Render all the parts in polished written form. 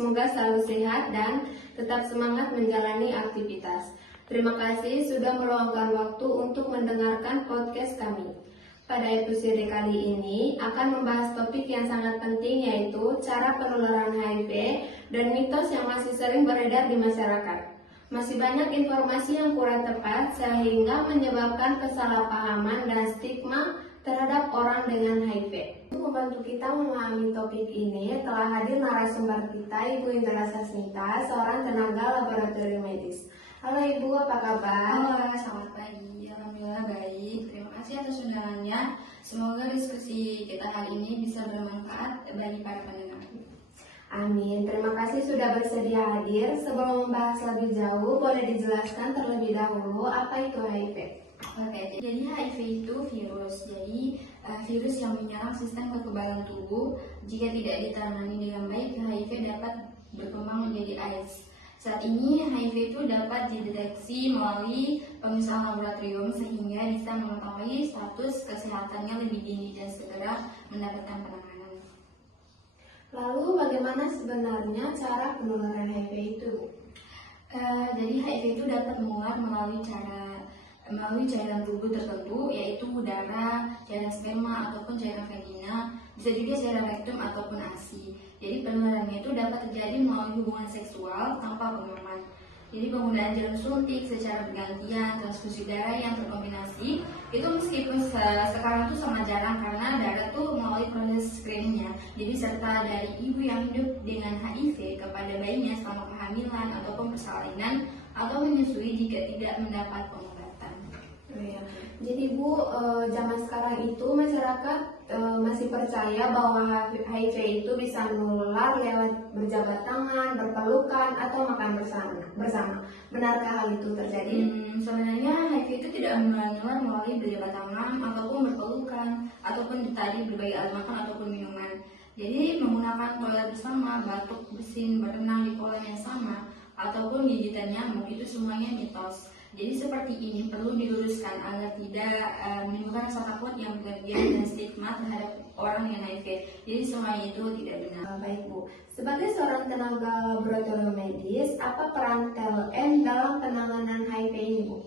Semoga selalu sehat dan tetap semangat menjalani aktivitas. Terima kasih sudah meluangkan waktu untuk mendengarkan podcast kami. Pada episode kali ini akan membahas topik yang sangat penting, yaitu cara penularan HIV dan mitos yang masih sering beredar di masyarakat. Masih banyak informasi yang kurang tepat sehingga menyebabkan kesalahpahaman dan stigma terhadap orang dengan HIV. Untuk membantu kita memahami topik ini, telah hadir narasumber kita, Ibu Indra Sasmita, seorang tenaga laboratorium medis. Halo Ibu, apa kabar? Halo, selamat pagi. Alhamdulillah baik. Terima kasih atas undangannya. Semoga diskusi kita hari ini bisa bermanfaat bagi para pendengar. Amin. Terima kasih sudah bersedia hadir. Sebelum membahas lebih jauh, boleh dijelaskan terlebih dahulu apa itu HIV? Oke, jadi HIV itu virus. Jadi virus yang menyerang sistem kekebalan tubuh. Jika tidak ditangani dengan baik, HIV dapat berkembang menjadi AIDS. Saat ini HIV itu dapat dideteksi melalui pemeriksaan laboratorium sehingga bisa mengetahui status kesehatannya lebih dini dan segera mendapatkan penanganan. Lalu bagaimana sebenarnya cara penularan HIV itu? Jadi HIV itu dapat menular melalui cairan tubuh tertentu, yaitu udara, cairan sperma ataupun cairan vagina, bisa juga cairan rektum ataupun ASI. Jadi penularannya itu dapat terjadi melalui hubungan seksual tanpa pengaman. Jadi penggunaan jarum suntik secara bergantian, transfusi darah yang terkombinasi itu meskipun sekarang itu sangat jarang karena darah tuh melalui proses screeningnya. Jadi serta dari ibu yang hidup dengan HIV kepada bayinya selama kehamilan ataupun persalinan atau menyusui jika tidak mendapat pengobatan. Ya. Jadi Bu, zaman sekarang itu masyarakat masih percaya bahwa HIV itu bisa menular lewat berjabat tangan, berpelukan, atau makan bersama. Benarkah hal itu terjadi? Sebenarnya HIV itu tidak menular melalui berjabat tangan ataupun berpelukan ataupun tadi berbagi alat makan ataupun minuman. Jadi menggunakan toilet bersama, batuk, bersin, berenang di kolam yang sama, ataupun gigitan nyamuk itu semuanya mitos. Jadi seperti ini perlu diluruskan agar tidak menimbulkan rasa takut yang berlebihan dan stigma terhadap orang yang HIV. Jadi semuanya itu tidak benar. Baik Bu, sebagai seorang tenaga laboratorium medis, apa peran TLM dalam penanganan HIV ini Bu?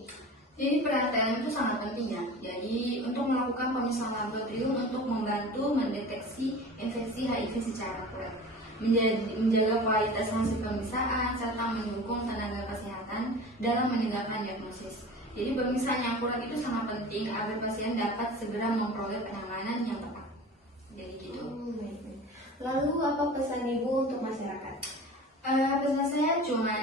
Jadi peran TLM itu sangat penting ya. Jadi untuk melakukan pemeriksaan laboratorium untuk membantu mendeteksi infeksi HIV secara akurat, menjaga kualitas hasil pemeriksaan serta mendukung tenaga kesehatan dalam menegakkan diagnosis. Jadi pemeriksaan yang akurat itu sangat penting agar pasien dapat segera memperoleh penanganan yang tepat. Jadi gitu. Lalu apa pesan Ibu untuk masyarakat? Pesan saya cuma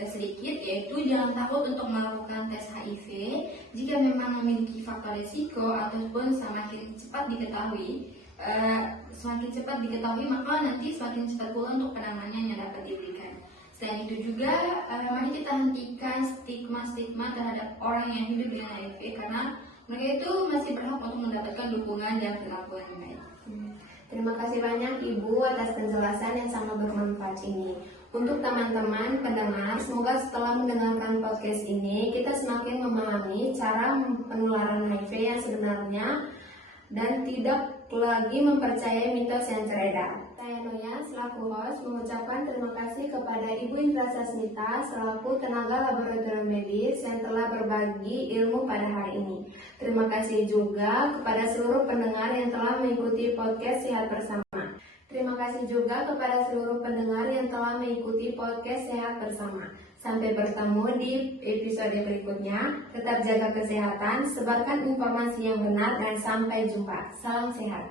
sedikit, yaitu jangan takut untuk melakukan tes HIV jika memang memiliki faktor risiko ataupun semakin cepat diketahui maka nanti semakin cepat pula untuk penanganan yang dapat diberikan. Selain itu juga mari kita hentikan stigma terhadap orang yang hidup dengan HIV karena mereka itu masih berhak untuk mendapatkan dukungan dan perlakuan yang baik. Terima kasih banyak Ibu atas penjelasan yang sangat bermanfaat ini. Untuk teman-teman pendengar, semoga setelah mendengarkan podcast ini kita semakin memahami cara penularan HIV yang sebenarnya dan tidak lagi mempercayai mitos yang beredar. Saya Noya selaku host mengucapkan terima kasih kepada Ibu Indra Sasmita selaku tenaga laboratorium medis yang telah berbagi ilmu pada hari ini. Terima kasih juga kepada seluruh pendengar yang telah mengikuti podcast Sehat Bersama. Terima kasih juga kepada seluruh pendengar yang telah mengikuti podcast Sehat Bersama. Sampai bertemu di episode berikutnya. Tetap jaga kesehatan, sebarkan informasi yang benar, dan sampai jumpa. Salam sehat.